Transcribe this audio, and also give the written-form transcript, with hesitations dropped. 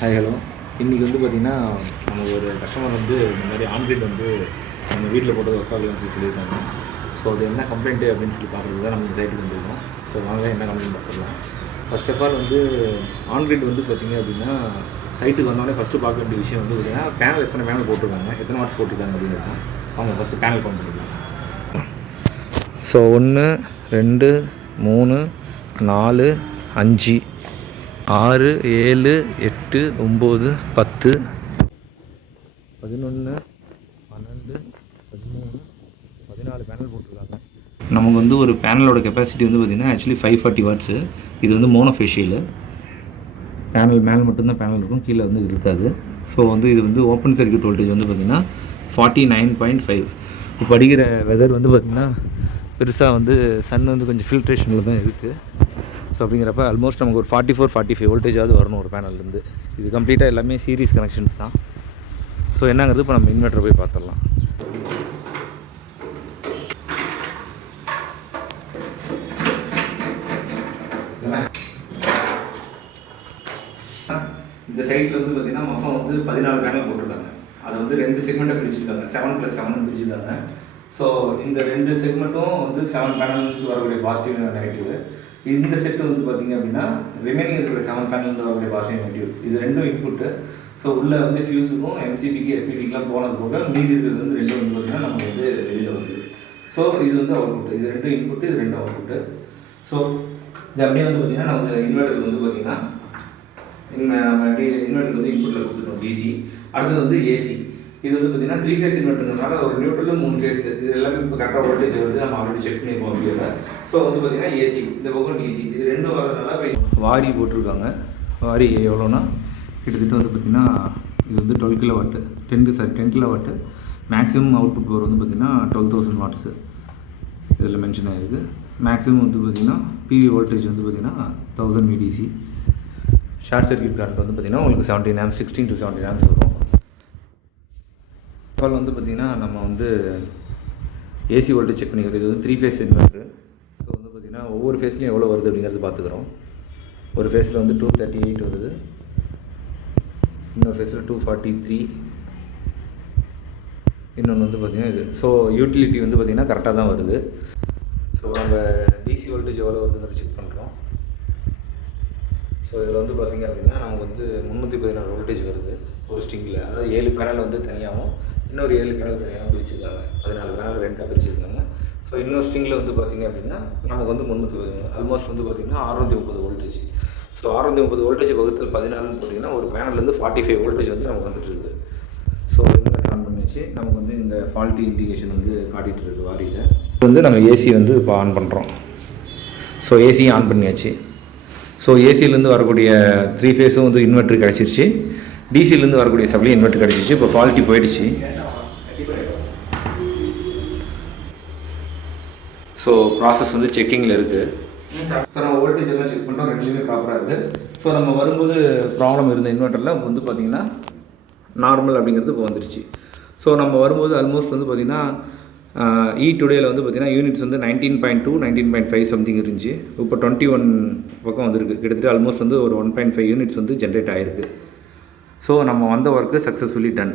Hi hello. இன்றைக்கி வந்து பார்த்திங்கன்னா நமக்கு ஒரு கஸ்டமர் வந்து இந்த மாதிரி ஆன்கிரிட் வந்து நம்ம வீட்டில் போட்டது ஒர்க் ஆகலன்னு சொல்லியிருக்காங்க. ஸோ அது என்ன கம்ப்ளைண்ட்டு அப்படின்னு சொல்லி பார்க்குறது தான் நம்ம இந்த சைட்டுக்கு வந்துருக்கோம். ஸோ வாங்க என்ன கம்ப்ளைண்ட் பார்த்துக்கலாம். ஃபர்ஸ்ட் ஆஃப் ஆல் வந்து ஆன்கிரிட் வந்து பார்த்திங்க அப்படின்னா சைட்டுக்கு வந்தோடனே ஃபஸ்ட்டு பார்க்க வேண்டிய விஷயம் வந்து பார்த்திங்கன்னா பேனல் எத்தனை பேனல் போட்டிருக்காங்க, எத்தனை வாட்ஸ் போட்டிருக்காங்க அப்படிங்கிறது தான். அவங்க ஃபஸ்ட்டு பேனல் கவுண்ட் பண்ணிக்கலாம். ஸோ 1 2 3 4 5 6 7 8 9 10 11 12 13 14 பேனல் போட்டிருக்காங்க. நமக்கு வந்து ஒரு பேனலோட கெப்பாசிட்டி வந்து பார்த்திங்கன்னா ஆக்சுவலி 540 வாட்ஸு. இது வந்து மோனோஃபேஷியலு பேனல் மேலே மட்டும்தான் பேனல் இருக்கும், கீழே வந்து இருக்காது. ஸோ வந்து இது வந்து ஓப்பன் சர்க்யூட் வோல்டேஜ் வந்து பார்த்திங்கன்னா 49.5. இப்போ அடிக்கிற வெதர் வந்து பார்த்திங்கன்னா பெருசாக வந்து சன் வந்து கொஞ்சம் ஃபில்ட்ரேஷனில் தான் இருக்குது. ஸோ அப்படிங்கிறப்ப ஆல்மோஸ்ட் நமக்கு ஒரு 44-45 வோல்டேஜாவது வரணும் ஒரு பேனல்லேருந்து. இது கம்ப்ளீட்டாக எல்லாமே சீரிஸ் கனெக்ஷன்ஸ் தான். ஸோ என்னங்கிறது இப்போ நம்ம இன்வெர்ட்டர் போய் பார்த்துடலாம். இந்த சைட்டில் வந்து பார்த்திங்கன்னா மொத்தம் வந்து 14 பேனல் போட்டிருக்காங்க. அதை வந்து 2 செக்மெண்ட்டாக பிரிச்சுருக்காங்க, 7+7 பிரிச்சுருக்காங்க. ஸோ இந்த 2 செக்மெண்ட்டும் வந்து 7 பேனல்ஸ் வரக்கூடிய பாசிட்டிவ் நெகட்டிவ். இந்த செட்டு வந்து பார்த்திங்க அப்படின்னா ரிமைனிங் இருக்கிற 7 பேனல்ஸ் வரக்கூடிய பாசிட்டிவ் நெகட்டிவ். இது ரெண்டும் இன்புட்டு. ஸோ உள்ளே வந்து ஃபியூஸுக்கும் எம்சிபிக்கு எஸ்பிபிக்கெலாம் போனது போக மீதி இருக்கிறது வந்து ரெண்டும் வந்து பார்த்திங்கன்னா நமக்கு வந்து வெளியில் வருது. ஸோ இது வந்து அவுட்புட். இது ரெண்டும் இன்புட்டு, இது ரெண்டும் அவுட்புட்டு. ஸோ இது அப்படியே வந்து பார்த்திங்கன்னா நமக்கு இன்வெர்ட்டருக்கு வந்து பார்த்திங்கன்னா நம்ம இன்வெர்ட்டருக்கு வந்து இன்புட்டில் கொடுத்துட்டோம் டிசி. அடுத்தது வந்து ஏசி. இது வந்து பார்த்திங்கன்னா 3 ஃபேஸ் இன்வெர்ட்டர்னால ஒரு நியூட்ரலும் 3 ஃபேஸ் இது எல்லாமே இப்போ கரெக்டாக வோல்டேஜ் வருது. நம்ம ஆல்ரெடி செக் பண்ணியிருக்கோம் அப்படியே. ஸோ வந்து பார்த்திங்கன்னா ஏசி, இந்த பக்கம் டிசி, இது ரெண்டும் வரதுனால வாரி போட்டிருக்காங்க. வாரி எவ்வளோன்னா கிட்டத்தட்ட வந்து பார்த்திங்கன்னா இது வந்து 12 kilowatt 10 kilowatt. Maximum output power வந்து பார்த்திங்கன்னா 12,000 வாட்ஸு இதில் மென்ஷன் ஆகிருக்கு. மேக்ஸிமம் வந்து பார்த்திங்கன்னா பிவி வோல்டேஜ் வந்து பார்த்திங்கன்னா 1000 VDC. ஷார்ட் சர்க்யூட் கரண்ட் வந்து பார்த்திங்கன்னா உங்களுக்கு 17 amps 16 to 17 amps வரும். இப்போ வந்து பார்த்திங்கன்னா நம்ம வந்து ஏசி வோல்டேஜ் செக் பண்ணிக்கிறது. இது வந்து 3 ஃபேஸ் இன்வெர்ட்ரு. ஸோ வந்து பார்த்திங்கன்னா ஒவ்வொரு ஃபேஸ்லையும் எவ்வளோ வருது அப்படிங்கிறது பார்த்துக்குறோம். ஒரு ஃபேஸில் வந்து 238 வருது, இன்னொரு ஃபேஸில் 243, இன்னொன்று வந்து பார்த்திங்கன்னா இது. ஸோ யூட்டிலிட்டி வந்து பார்த்திங்கன்னா கரெக்டாக தான் வருது. ஸோ நம்ம டிசி வோல்டேஜ் எவ்வளோ வருதுங்கிறது செக் பண்ணுறோம். ஸோ இதில் வந்து பார்த்திங்க அப்படின்னா நமக்கு வந்து 316 வோல்டேஜ் வருது ஒரு ஸ்ட்ரிங்கில். அதாவது 7 பேனல் வந்து தனியாகவும் இன்னொரு 7 பேனல் தனியாகவும் பிரிச்சுருக்காங்க. 14 பேனல் 2ஆக பிரிச்சுருக்காங்க. ஸோ இன்னொரு ஸ்ட்ரிங்கில் வந்து பார்த்திங்க அப்படின்னா நமக்கு வந்து 300 ஆல்மோஸ்ட் வந்து பார்த்திங்கன்னா 630 வோல்டேஜ். ஸோ 630 வோல்டேஜ் வகுத்தல் 14 பார்த்திங்கன்னா ஒரு பேனல்லேருந்து 45 வோல்டேஜ் வந்து நமக்கு வந்துட்டுருக்கு. ஸோ இன்வெர்ட்டர் ஆன் பண்ணிச்சு நமக்கு வந்து இந்த ஃபால்ட்டி இண்டிகேஷன் வந்து காட்டிகிட்டு இருக்குது வாரியில். இது வந்து நம்ம ஏசி வந்து இப்போ ஆன் பண்ணுறோம். ஸோ ஏசியும் ஆன் பண்ணியாச்சு. ஸோ ஏசியிலேருந்து வரக்கூடிய 3 ஃபேஸும் வந்து இன்வெர்ட்டர் கிடச்சிருச்சு. டிசிலேருந்து வரக்கூடிய சப்ளை இன்வெர்ட்டர் கிடச்சிச்சு. இப்போ ஃபால்ட்டி போயிடுச்சு. ஸோ ப்ராசஸ் வந்து செக்கிங்கில் இருக்குது. ஸோ நம்ம வோல்டேஜ் எல்லாம் செக் பண்ணுறோம், ரெண்டுலேயுமே ப்ராப்பராக இருக்குது. ஸோ நம்ம வரும்போது ப்ராப்ளம் இருந்த இன்வெர்ட்டரில் வந்து பார்த்திங்கன்னா நார்மல் அப்படிங்கிறது இப்போ வந்துருச்சு. ஸோ நம்ம வரும்போது ஆல்மோஸ்ட் வந்து பார்த்திங்கன்னா டுடேயில் வந்து பார்த்திங்கன்னா யூனிட்ஸ் வந்து 19.2 19.5 சம்திங் இருந்துச்சு. இப்போ 21 பக்கம் வந்துருக்கு. கிட்டத்தட்ட ஆல்மோஸ்ட் வந்து ஒரு 1.5 யூனிட்ஸ் வந்து ஜென்ரேட் ஆகிருக்கு. ஸோ நம்ம வந்த ஒர்க்கு சக்ஸஸ்ஃபுல்லி டன்.